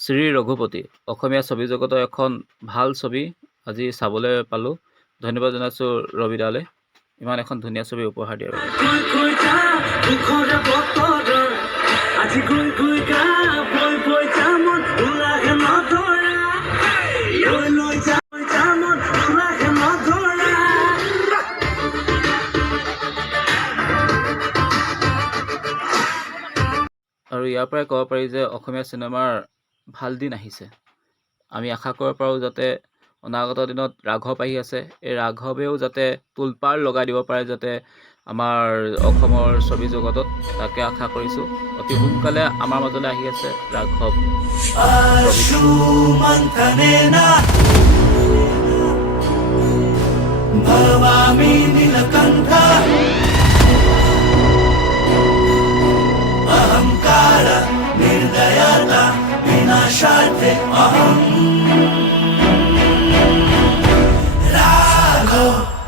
শ্ৰী ৰঘুপতি অসমীয়া ছবি জগতৰ এখন ভাল ছবি আজি চাবলৈ পালোঁ। ধন্যবাদ জনাইছোঁ ৰবিদালৈ ইমান এখন ধুনীয়া ছবি উপহাৰ দিয়াৰ আৰু ইয়াৰ পৰাই ক'ব পাৰি যে অসমীয়া চিনেমাৰ ভাল দিন আহিছে। আমি আশা কৰিব পাৰোঁ যাতে অনাগত দিনত ৰাঘৱ আহি আছে, এই ৰাঘৱেও যাতে তোলপাৰ লগাই দিব পাৰে যাতে আমাৰ অসমৰ ছবি জগতত, তাকে আশা কৰিছোঁ। অতি সোনকালে আমাৰ মাজলৈ আহি আছে ৰাঘৱ। अहंकार निर्दयता विनाशार्थे अहं राघव